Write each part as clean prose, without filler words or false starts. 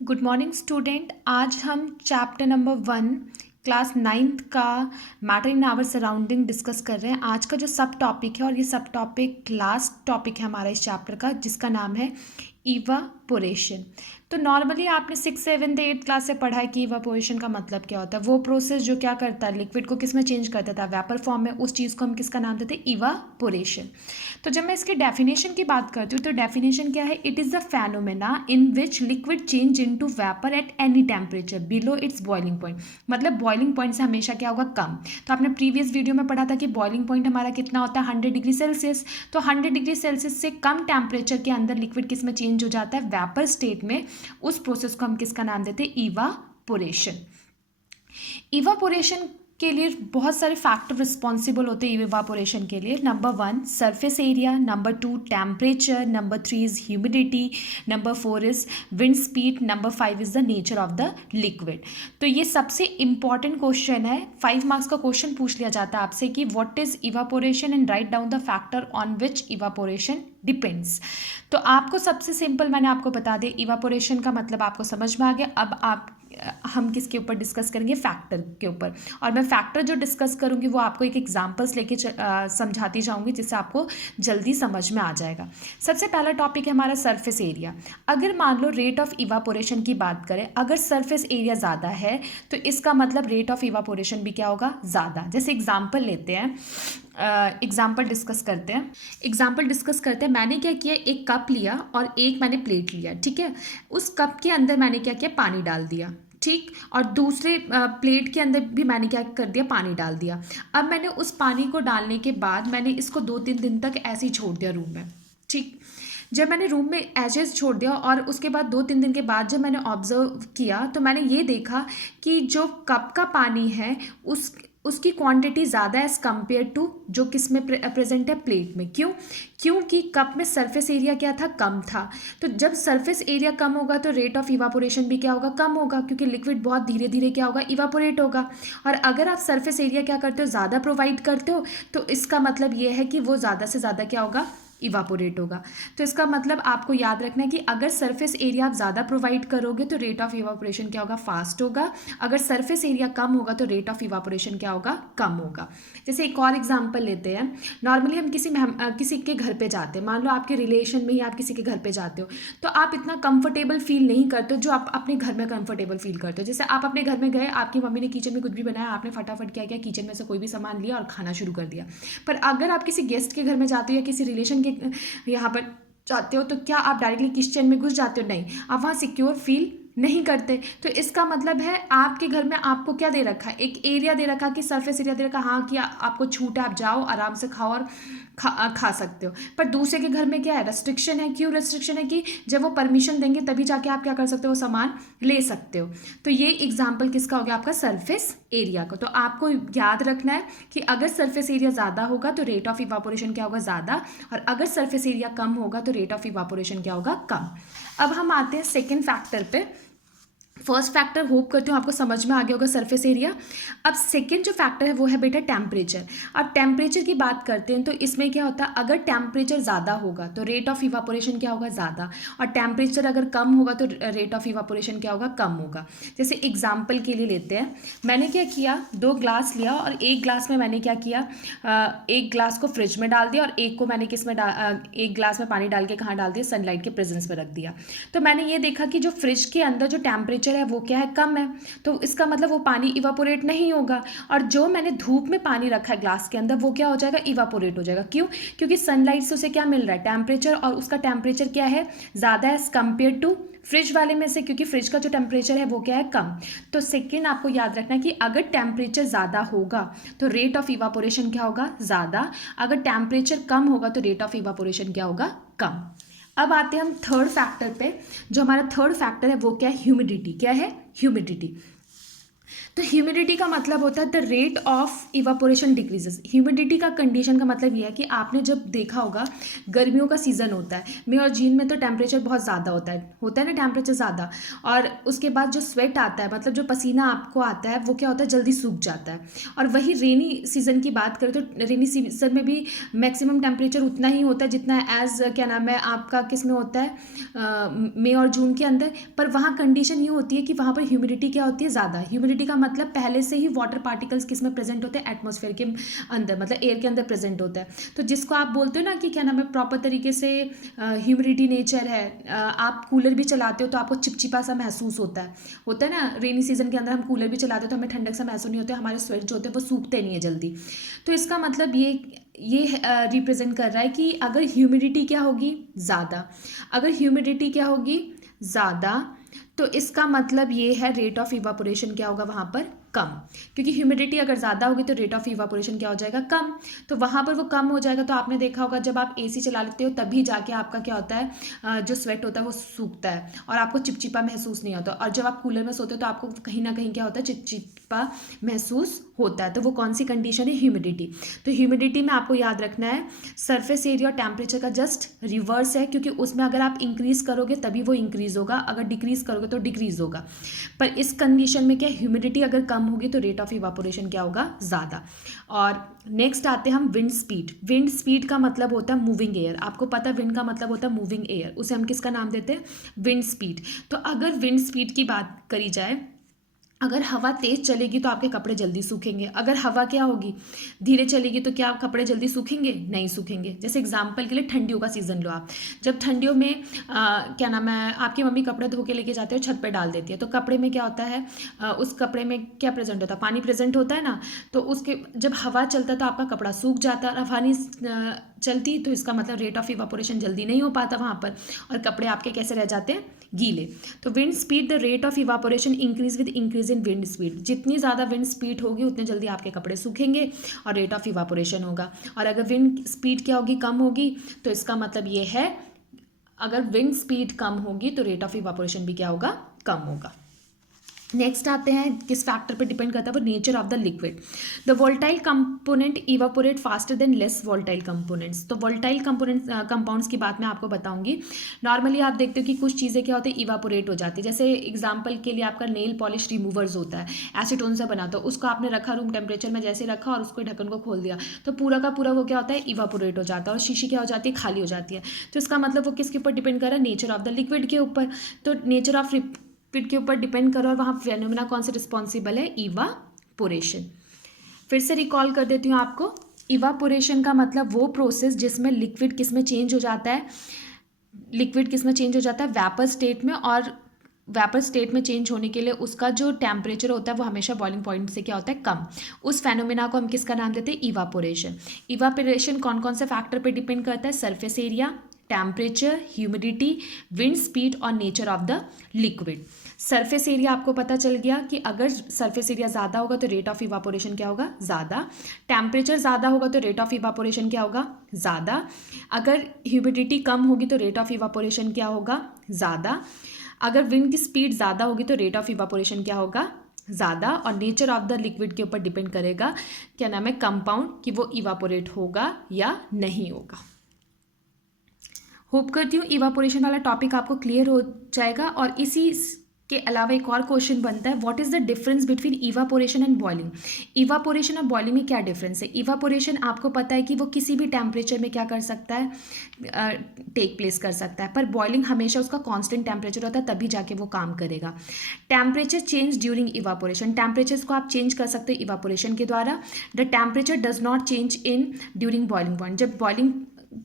Good morning student. आज हम chapter number 1 class 9th का matter in our surrounding discuss कर रहे हैं। आज का जो सब टॉपिक है और ये सब टॉपिक लास्ट टॉपिक है हमारा इस चैप्टर का, जिसका नाम है इवापोरेशन। तो नॉर्मली आपने 6, 7, 8 क्लास से पढ़ा है कि इवापोरेशन का मतलब क्या होता है। वो प्रोसेस जो क्या करता है, लिक्विड को किस में चेंज करता था, वेपर फॉर्म में, उस चीज़ को हम किसका नाम देते हैं, इवापोरेशन। तो जब मैं इसकी डेफिनेशन की बात करती हूँ तो डेफिनेशन क्या है, it is the phenomena in which liquid change into vapour at any temperature below it's boiling point. मतलब बॉइलिंग पॉइंट से हमेशा क्या होगा, कम। तो आपने प्रीवियस वीडियो में पढ़ा था कि बॉइलिंग पॉइंट हमारा कितना होता है, 100 डिग्री सेल्सियस। तो 100 डिग्री सेल्सियस से कम टेम्परेचर के अंदर लिक्विड किस में चेंज हो जाता है, वेपर स्टेट में। उस प्रोसेस को हम किसका नाम देते हैं, इवापोरेशन। इवापोरेशन के लिए बहुत सारे फैक्टर रिस्पॉन्सिबल होते हैं इवापोरेशन के लिए। Number 1 surface area, number 2 temperature, number 3 is humidity, number 4 is wind speed, number 5 is the nature of the liquid. तो ये सबसे इंपॉर्टेंट क्वेश्चन है। 5 मार्क्स का क्वेश्चन पूछ लिया जाता है आपसे कि what is evaporation and write down the factor on which evaporation depends. तो आपको सबसे सिंपल मैंने आपको बता दिया, इवापोरेशन का मतलब आपको समझ में आ गया। अब हम किसके ऊपर डिस्कस करेंगे, फैक्टर के ऊपर। और मैं फैक्टर जो डिस्कस करूंगी वो आपको एक एग्जांपल्स लेके समझाती जाऊंगी, जिससे आपको जल्दी समझ में आ जाएगा। सबसे पहला टॉपिक है हमारा सरफेस एरिया। अगर मान लो रेट ऑफ इवापोरेशन की बात करें, अगर सरफेस एरिया ज़्यादा है तो इसका मतलब रेट ऑफ इवापोरेशन भी क्या होगा, ज़्यादा। जैसे एग्जाम्पल लेते हैं, एग्जाम्पल डिस्कस करते हैं। मैंने क्या किया, एक कप लिया और एक मैंने प्लेट लिया, ठीक है। उस कप के अंदर मैंने क्या किया, पानी डाल दिया, ठीक। और दूसरे प्लेट के अंदर भी मैंने क्या कर दिया, पानी डाल दिया। अब मैंने उस पानी को डालने के बाद मैंने इसको 2-3 दिन तक ऐसे ही छोड़ दिया रूम में, ठीक। जब मैंने रूम में एजेस छोड़ दिया और उसके बाद 2-3 दिन के बाद जब मैंने ऑब्जर्व किया तो मैंने ये देखा कि जो कप का पानी है उसकी क्वांटिटी ज़्यादा है एज़ कम्पेयर टू जो किस में प्रेजेंट है, प्लेट में। क्योंकि कप में सरफेस एरिया क्या था, कम था। तो जब सरफेस एरिया कम होगा तो रेट ऑफ इवापोरेशन भी क्या होगा, कम होगा, क्योंकि लिक्विड बहुत धीरे धीरे क्या होगा, इवापोरेट होगा। और अगर आप सरफेस एरिया क्या करते हो, ज़्यादा प्रोवाइड करते हो, तो इसका मतलब ये है कि वो ज़्यादा से ज़्यादा क्या होगा, इवापोरेट होगा। तो इसका मतलब आपको याद रखना है कि अगर सरफेस एरिया आप ज़्यादा प्रोवाइड करोगे तो रेट ऑफ इवापोरेशन क्या होगा, फास्ट होगा। अगर सरफेस एरिया कम होगा तो रेट ऑफ इवापोरेशन क्या होगा, कम होगा। जैसे एक और एग्जांपल लेते हैं। नॉर्मली हम किसी के घर पे जाते हैं, मान लो आपके रिलेशन में ही आप किसी के घर पे जाते हो, तो आप इतना कंफर्टेबल फील नहीं करते हो जो आप अपने घर में कंफर्टेबल फील करते हो। जैसे आप अपने घर में गए, आपकी मम्मी ने किचन में कुछ भी बनाया, आपने फटाफट क्या किया, किचन में से कोई भी सामान लिया और खाना शुरू कर दिया। पर अगर आप किसी गेस्ट के घर में जाते हो या किसी रिलेशन के यहाँ पर जाते हो तो क्या आप डायरेक्टली किचन में घुस जाते हो, नहीं, आप वहाँ सिक्योर फील नहीं करते। तो इसका मतलब है आपके घर में आपको क्या दे रखा है, एक एरिया दे रखा कि सरफेस एरिया दे रखा, हाँ कि आपको छूट है, आप जाओ आराम से खाओ और खा सकते हो। पर दूसरे के घर में क्या है, रेस्ट्रिक्शन है। क्यों रेस्ट्रिक्शन है, कि जब वो परमिशन देंगे तभी जाके आप क्या कर सकते हो, वो सामान ले सकते हो। तो ये एग्जाम्पल किसका हो गया, आपका सरफेस एरिया को। तो आपको याद रखना है कि अगर सरफेस एरिया ज़्यादा होगा तो रेट ऑफ इवापोरेशन क्या होगा, ज़्यादा। और अगर सरफेस एरिया कम होगा तो रेट ऑफ इवापोरेशन क्या होगा, कम। अब हम आते हैं सेकेंड फैक्टर पे। फर्स्ट फैक्टर होप करती हूँ आपको समझ में आ गया होगा, सरफेस एरिया। अब सेकंड जो फैक्टर है वो है बेटा टेम्परेचर। अब टेम्परेचर की बात करते हैं तो इसमें क्या होता है, अगर टेम्परेचर ज़्यादा होगा तो रेट ऑफ इवापोरेशन क्या होगा, ज़्यादा। और टेम्परेचर अगर कम होगा तो रेट ऑफ इवापोरेशन क्या होगा, कम होगा। जैसे एग्जाम्पल के लिए लेते हैं, मैंने क्या किया, 2 ग्लास लिया और एक ग्लास में मैंने क्या किया, एक ग्लास को फ्रिज में डाल दिया और एक को मैंने किस में एक ग्लास में पानी डाल के कहाँ डाल दिया, सनलाइट के प्रेजेंस में रख दिया। तो मैंने ये देखा कि जो फ्रिज के अंदर जो टेम्परेचर है वो क्या है, कम है। तो इसका मतलब वो पानी इवापोरेट नहीं होगा। और जो मैंने धूप में पानी रखा है ग्लास के अंदर वो क्या हो जाएगा, इवापोरेट हो जाएगा। क्यों, क्योंकि सनलाइट से उसे क्या मिल रहा है, टेम्परेचर, और उसका टेम्परेचर क्या है, ज़्यादा है एज कम्पेयर टू फ्रिज वाले में से, क्योंकि फ्रिज का जो टेम्परेचर है वो क्या है, कम। तो सेकेंड आपको याद रखना है कि अगर टेम्परेचर ज़्यादा होगा तो रेट ऑफ इवापोरेशन क्या होगा, ज़्यादा। अगर टेम्परेचर कम होगा तो रेट ऑफ इवापोरेशन क्या होगा, कम। अब आते हैं हम थर्ड फैक्टर पे। जो हमारा थर्ड फैक्टर है वो क्या है, ह्यूमिडिटी। क्या है, ह्यूमिडिटी। तो ह्यूमिडिटी का मतलब होता है the rate of evaporation decreases. Humidity का कंडीशन का मतलब ये है कि आपने जब देखा होगा गर्मियों का सीज़न होता है, मई और जून में तो टेम्परेचर बहुत ज़्यादा होता है ना टेम्परेचर ज़्यादा, और उसके बाद जो स्वेट आता है मतलब जो पसीना आपको आता है वो क्या होता है जल्दी सूख जाता है। और वही रेनी सीज़न की बात करें तो रेनी सीज़न में भी मैक्सिमम टेम्परेचर उतना ही होता है जितना एज क्या नाम है आपका किस में होता है मई और जून के अंदर। पर वहाँ कंडीशन ये होती है कि वहाँ पर ह्यूमिडिटी क्या होती है ज़्यादा। ह्यूमिडिटी का मतलब पहले से ही वाटर पार्टिकल्स किस में प्रेजेंट होते हैं एटमॉस्फेयर के अंदर, मतलब एयर के अंदर प्रेजेंट होता है। तो जिसको आप बोलते हो ना कि क्या नाम है प्रॉपर तरीके से ह्यूमिडिटी नेचर है, आप कूलर भी चलाते हो तो आपको चिपचिपा सा महसूस होता है ना। रेनी सीजन के अंदर हम कूलर भी चलाते हो तो हमें ठंडक सा महसूस नहीं होता है, हमारे स्वेट जो होते हैं वो सूखते नहीं है जल्दी। तो इसका मतलब ये रिप्रेजेंट कर रहा है कि अगर ह्यूमिडिटी क्या होगी ज़्यादा, अगर ह्यूमिडिटी क्या होगी ज़्यादा, तो इसका मतलब ये है रेट ऑफ इवापोरेशन क्या होगा वहाँ पर कम, क्योंकि ह्यूमिडिटी अगर ज़्यादा होगी तो रेट ऑफ इवापोरेशन क्या हो जाएगा कम। तो वहाँ पर वो कम हो जाएगा। तो आपने देखा होगा जब आप एसी चला लेते हो तभी जाके आपका क्या होता है जो स्वेट होता है वो सूखता है और आपको चिपचिपा महसूस नहीं होता। और जब आप कूलर में सोते हो तो आपको कहीं ना कहीं क्या होता है चिपचिपा महसूस होता है। तो वो कौन सी कंडीशन है ह्यूमिडिटी। तो ह्यूमिडिटी में आपको याद रखना है सरफेस एरिया और टेम्परेचर का जस्ट रिवर्स है, क्योंकि उसमें अगर आप इंक्रीज करोगे तभी वो इंक्रीज होगा, अगर डिक्रीज करोगे तो डिक्रीज होगा। पर इस कंडीशन में क्या ह्यूमिडिटी अगर कम होगी तो रेट ऑफ इवापोरेशन क्या होगा ज़्यादा। और नेक्स्ट आते हैं हम विंड स्पीड। विंड स्पीड का मतलब होता है मूविंग एयर। आपको पता है विंड का मतलब होता है मूविंग एयर, उसे हम किसका नाम देते हैं विंड स्पीड। तो अगर विंड स्पीड की बात करी जाए, अगर हवा तेज चलेगी तो आपके कपड़े जल्दी सूखेंगे। अगर हवा क्या होगी धीरे चलेगी तो क्या कपड़े जल्दी सूखेंगे, नहीं सूखेंगे। जैसे एग्जांपल के लिए ठंडियों का सीज़न लो आप, जब ठंडियों में क्या नाम है आपकी मम्मी कपड़े धो के लेके जाते हो छत पे डाल देती है, तो कपड़े में क्या होता है उस कपड़े में क्या प्रेजेंट होता है पानी प्रेजेंट होता है ना। तो उसके जब हवा चलता है तो आपका कपड़ा सूख जाता है, और हवा नहीं चलती तो इसका मतलब रेट ऑफ इवापोरेशन जल्दी नहीं हो पाता वहाँ पर, और कपड़े आपके कैसे रह जाते हैं गीले। तो wind speed the rate of evaporation increase with increase in wind speed. जितनी ज़्यादा विंड स्पीड होगी उतने जल्दी आपके कपड़े सूखेंगे और रेट ऑफ इवापोरेशन होगा। और अगर विंड स्पीड क्या होगी कम होगी तो इसका मतलब ये है अगर विंड स्पीड कम होगी तो रेट ऑफ इवापोरेशन भी क्या होगा कम होगा। नेक्स्ट आते हैं किस फैक्टर पे डिपेंड करता है वो nature of the liquid. The volatile component evaporate faster than less volatile components. तो वोल्टाइल कंपाउंड्स की बात मैं आपको बताऊंगी। नॉर्मली आप देखते हो कि कुछ चीज़ें क्या होती है इवापोरेट हो जाती है। जैसे एग्जांपल के लिए आपका नेल पॉलिश रिमूवर्स होता है, एसीटोन से बना, तो उसको आपने रखा रूम टेम्परेचर में, जैसे रखा और उसको ढक्कन को खोल दिया तो पूरा का पूरा वो क्या होता है इवापोरेट हो जाता है, और शीशी क्या हो जाती है खाली हो जाती है। तो इसका मतलब वो किसके ऊपर डिपेंड कर रहा है नेचर ऑफ द लिक्विड के ऊपर। तो नेचर ऑफ लिक्विड के ऊपर डिपेंड करो, और वहाँ फेनोमेना कौन से रिस्पॉन्सिबल है इवापोरेशन। फिर से रिकॉल कर देती हूँ आपको। इवापोरेशन का मतलब वो प्रोसेस जिसमें लिक्विड किस में चेंज हो जाता है, लिक्विड किस में चेंज हो जाता है वेपर स्टेट में, और वेपर स्टेट में चेंज होने के लिए उसका जो टेम्परेचर होता है वो हमेशा बॉइलिंग पॉइंट से क्या होता है कम। उस फेनोमेना को हम किसका नाम देते हैं इवापोरेशन। इवापोरेशन कौन कौन से फैक्टर पे डिपेंड करता है surface area, temperature, humidity, wind speed और nature of the liquid. Surface area आपको पता चल गया कि अगर सरफेस एरिया ज़्यादा होगा तो रेट ऑफ इवापोरेशन क्या होगा ज़्यादा। टेम्परेचर ज़्यादा होगा तो रेट ऑफ इवापोरेशन क्या होगा ज़्यादा। अगर ह्यूमिडिटी कम होगी तो रेट ऑफ इवापोरेशन क्या होगा ज़्यादा। अगर विंड की स्पीड ज़्यादा होगी तो रेट ऑफ इवापोरेशन क्या होगा ज़्यादा। और नेचर ऑफ द लिक्विड के ऊपर डिपेंड करेगा क्या नाम है कंपाउंड कि वो इवापोरेट होगा या नहीं होगा। होप करती हूँ इवापोरेशन वाला टॉपिक आपको क्लियर हो जाएगा। और इसी के अलावा एक और क्वेश्चन बनता है what is the difference between evaporation and boiling. Evaporation और बॉइलिंग में क्या डिफरेंस है। इवापोरेशन आपको पता है कि वो किसी भी टेम्परेचर में क्या कर सकता है टेक प्लेस कर सकता है, पर बॉइलिंग हमेशा उसका कांस्टेंट टेम्परेचर होता है तभी जाके वो काम करेगा। Temperature change during evaporation, temperature को आप चेंज कर सकते हो इवापोरेशन के द्वारा। The temperature does not change in during boiling point. जब बॉइलिंग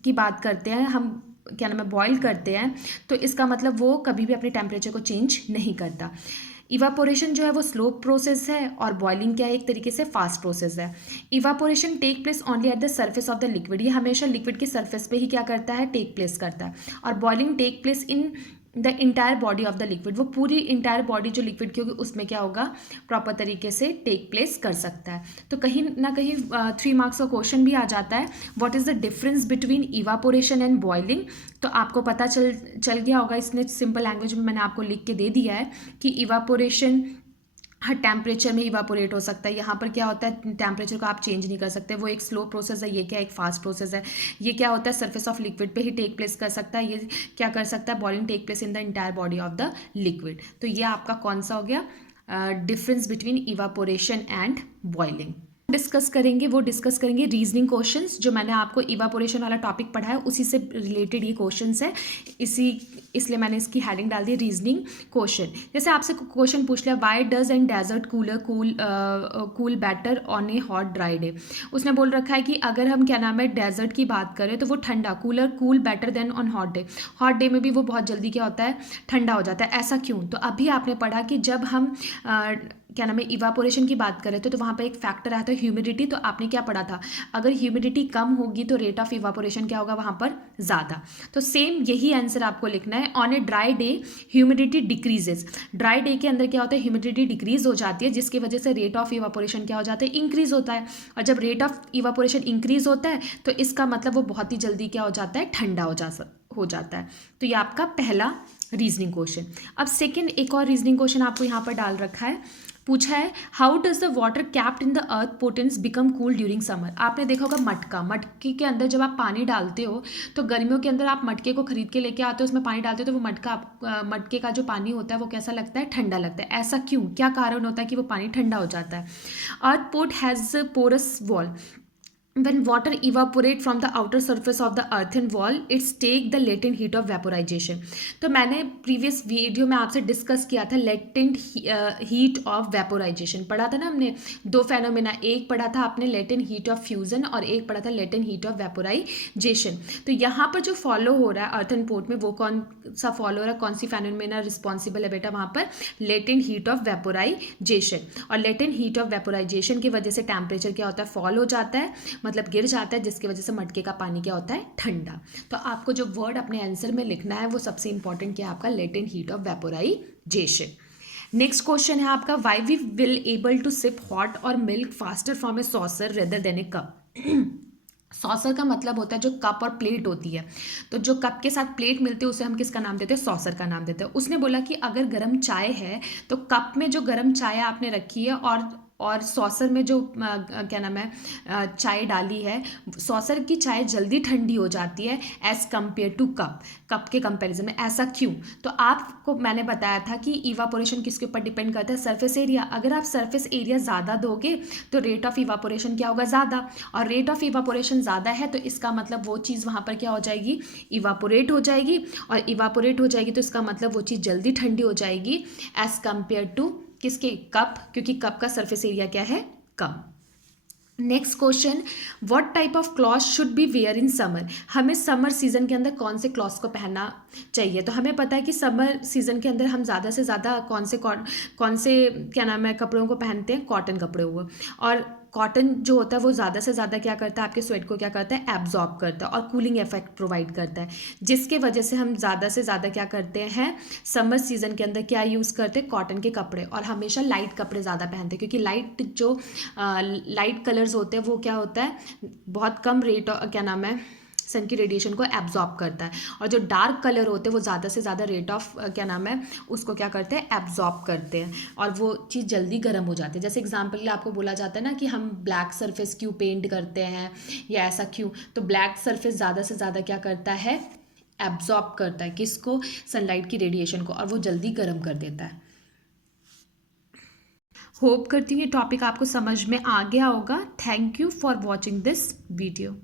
की बात करते हैं हम क्या नाम है बॉयल करते हैं तो इसका मतलब वो कभी भी अपने टेम्परेचर को चेंज नहीं करता। इवापोरेशन जो है वो स्लो प्रोसेस है और बॉइलिंग क्या है एक तरीके से फास्ट प्रोसेस है। Evaporation take place only at the surface of the liquid, ये हमेशा लिक्विड के सर्फेस पे ही क्या करता है टेक प्लेस करता है। और boiling take place in the entire body of the liquid, वो पूरी इंटायर बॉडी जो लिक्विड की होगी उसमें क्या होगा प्रॉपर तरीके से टेक प्लेस कर सकता है। तो कहीं ना कहीं 3 मार्क्स का क्वेश्चन भी आ जाता है what is the difference between evaporation and boiling. तो आपको पता चल गया होगा, इसने सिंपल लैंग्वेज में मैंने आपको लिख के दे दिया है कि इवापोरेशन हर टेम्परेचर में इवापोरेट हो सकता है। यहाँ पर क्या होता है, टेम्परेचर को आप चेंज नहीं कर सकते, वो एक स्लो प्रोसेस है, ये क्या एक फास्ट प्रोसेस है। ये क्या होता है, सरफेस ऑफ लिक्विड पे ही टेक प्लेस कर सकता है। ये क्या कर सकता है, boiling take place in the entire body of the liquid. तो ये आपका कौन सा हो गया, difference between evaporation and boiling discuss करेंगे। वो डिस्कस करेंगे रीजनिंग क्वेश्चंस, जो मैंने आपको इवापोरेशन वाला टॉपिक पढ़ा है उसी से रिलेटेड ये क्वेश्चंस है, इसलिए मैंने इसकी हेडिंग डाल दी रीजनिंग क्वेश्चन। जैसे आपसे क्वेश्चन पूछ लिया, why does an desert cooler cool better on a hot dry day. उसने बोल रखा है कि अगर हम क्या नाम है डेजर्ट की बात करें तो वो ठंडा, cooler cool better than on hot day, hot day में भी वो बहुत जल्दी क्या होता है, ठंडा हो जाता है। ऐसा क्यों, तो अभी आपने पढ़ा कि जब हम क्या नाम है इवापोरेशन की बात करें तो वहाँ पर एक फैक्टर आता है ह्यूमिडिटी। तो आपने क्या पढ़ा था, अगर ह्यूमिडिटी कम होगी तो रेट ऑफ इवापोरेशन क्या होगा वहाँ पर, ज़्यादा। तो सेम यही आंसर आपको लिखना है। On a dry day humidity decreases, dry day के अंदर क्या होता है, ह्यूमिडिटी डिक्रीज हो जाती है, जिसकी वजह से रेट ऑफ इवापोरेशन क्या हो जाता है, इंक्रीज होता है। और जब रेट ऑफ इवापोरेशन इंक्रीज होता है तो इसका मतलब वो बहुत ही जल्दी क्या हो जाता है, ठंडा हो जाता है। तो ये आपका पहला रीजनिंग क्वेश्चन। अब सेकंड एक और रीजनिंग क्वेश्चन आपको यहाँ पर डाल रखा है, पूछा है how does the water capped in the earth potence become cool during summer. आपने देखा होगा मटके के अंदर जब आप पानी डालते हो तो गर्मियों के अंदर आप मटके को खरीद के लेके आते हो, उसमें पानी डालते हो तो वो मटके का जो पानी होता है वो कैसा लगता है, ठंडा लगता है। ऐसा क्यों, क्या कारण होता है कि वो पानी ठंडा हो जाता है। Earth pot has porous wall, when water evaporate from the outer surface of the earthen wall it's take the latent heat of vaporization। तो मैंने प्रीवियस वीडियो में आपसे डिस्कस किया था लेटेंट हीट ऑफ वेपोराइजेशन, पढ़ा था ना हमने, दो फेनोमेना, एक पढ़ा था आपने लेटेंट हीट ऑफ फ्यूजन और एक पढ़ा था लेटेंट हीट ऑफ वेपोराइजेशन। तो यहाँ पर जो फॉलो हो रहा है अर्थन पोर्ट में वो कौन सा फॉलो हो रहा है, कौन सी फेनोमेना रिस्पॉन्सिबल है बेटा वहाँ पर, लेटेंट हीट ऑफ वेपोराइजेशन। और लेटेंट हीट ऑफ वेपोराइजेशन की वजह से टेम्परेचर क्या होता है, फॉल हो जाता है, मतलब गिर जाता है, जिसकी वजह से मटके का पानी क्या होता है, ठंडा। तो आपको जो वर्ड अपने आंसर में लिखना है वो सबसे इंपॉर्टेंट क्या है आपका, latent heat of vaporization. Next question है आपका, why we will able to sip hot और milk faster from a saucer rather than a cup. Saucer का मतलब होता है जो कप और प्लेट होती है, तो जो कप के साथ प्लेट मिलती है उसे हम किसका नाम देते हैं, सॉसर का नाम देते हैं। उसने बोला कि अगर गर्म चाय है तो कप में जो गर्म चाय आपने रखी है और सॉसर में जो क्या नाम है चाय डाली है, सॉसर की चाय जल्दी ठंडी हो जाती है एज़ कम्पेयर टू कप के कंपैरिजन में। ऐसा क्यों, तो आपको मैंने बताया था कि इवापोरेशन किसके ऊपर डिपेंड करता है, सरफेस एरिया। अगर आप सरफेस एरिया ज़्यादा दोगे तो रेट ऑफ इवापोरेशन क्या होगा, ज़्यादा, और रेट ऑफ इवापोरेशन ज़्यादा है तो इसका मतलब वो चीज़ वहाँ पर क्या हो जाएगी, इवापोरेट हो जाएगी, और इवापोरेट हो जाएगी तो इसका मतलब वो चीज़ जल्दी ठंडी हो जाएगी एज़ कम्पेयर टू किसके, कप, क्योंकि कप का सरफेस एरिया क्या है, कम। Next question, what type of cloth should be wear in summer. हमें समर सीजन के अंदर कौन से क्लॉथ्स को पहनना चाहिए, तो हमें पता है कि समर सीजन के अंदर हम ज़्यादा से ज़्यादा कौन से क्या नाम है कपड़ों को पहनते हैं, कॉटन कपड़े हुए। और कॉटन जो होता है वो ज़्यादा से ज़्यादा क्या करता है, आपके स्वेट को क्या करता है, एब्जॉर्ब करता है और कूलिंग इफेक्ट प्रोवाइड करता है, जिसके वजह से हम ज़्यादा से ज़्यादा क्या करते हैं, समर सीजन के अंदर क्या यूज़ करते हैं, कॉटन के कपड़े, और हमेशा लाइट कपड़े ज़्यादा पहनते हैं, क्योंकि लाइट कलर्स होते हैं वो क्या होता है, बहुत कम रेट क्या नाम है सन की रेडिएशन को एब्जॉर्ब करता है, और जो डार्क कलर होते हैं वो ज़्यादा से ज़्यादा रेट ऑफ क्या नाम है उसको क्या करते हैं, एब्जॉर्ब करते हैं, और वो चीज़ जल्दी गर्म हो जाती है। जैसे एग्जांपल के लिए आपको बोला जाता है ना कि हम ब्लैक सरफेस क्यों पेंट करते हैं या ऐसा क्यों, तो ब्लैक सरफेस ज़्यादा से ज़्यादा क्या करता है, एब्जॉर्ब करता है किसको, सनलाइट की रेडिएशन को, और वो जल्दी गर्म कर देता है। होप करती हूँ ये टॉपिक आपको समझ में आ गया होगा। Thank you for watching this video.